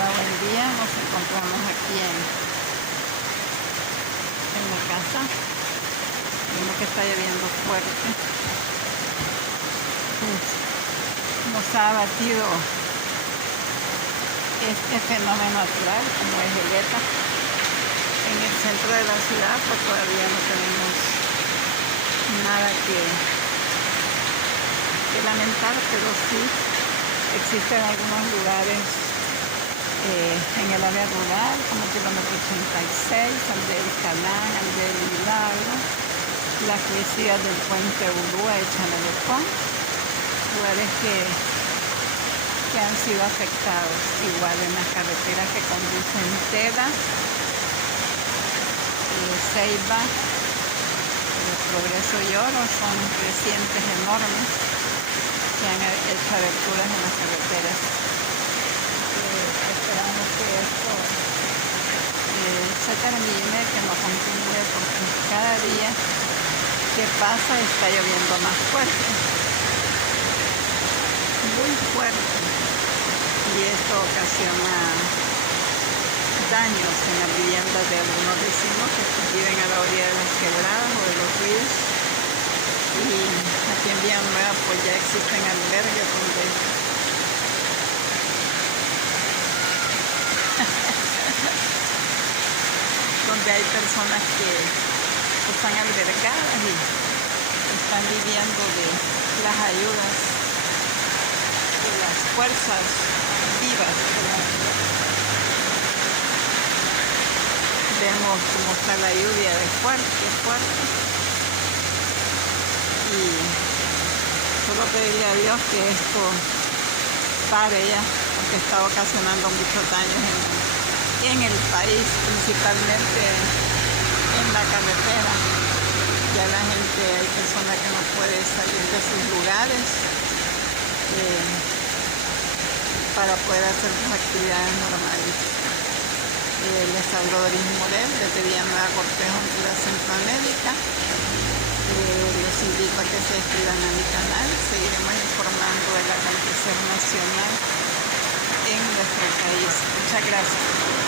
Hola, buen día. Nos encontramos aquí en la casa. Vemos que está lloviendo fuerte. Pues, nos ha abatido este fenómeno natural como es el ETA. En el centro de la ciudad pues todavía no tenemos nada que lamentar, pero sí existen algunos lugares en el área rural, como kilómetro 86, Aldea del Calán, Aldea del Milagro, las crecidas del puente Urúa de Chanelepón, lugares que han sido afectados, igual en las carreteras que conducen Tela, Ceiba, Progreso y Oro, son crecientes enormes que han hecho aberturas en las carreteras. Esperamos que esto se termine, que no continúe, porque cada día que pasa está lloviendo más fuerte, muy fuerte, y esto ocasiona daños en las viviendas de algunos vecinos que viven a la orilla de las quebradas o de los ríos. Y aquí en Villanueva pues ya existen albergues donde hay personas que están albergadas y están viviendo de las ayudas de las fuerzas vivas. Vemos cómo está la lluvia de fuerte, y solo pedirle a Dios que esto pare ya, porque está ocasionando muchos daños en el país, principalmente en la carretera. Ya la gente, hay personas que no pueden salir de sus lugares para poder hacer sus actividades normales. Les habló Doris Morel desde Villanueva Cortejo de la Centroamérica. Les invito a que se suscriban a mi canal. Seguiremos informando del acontecer nacional en nuestro país. Muchas gracias.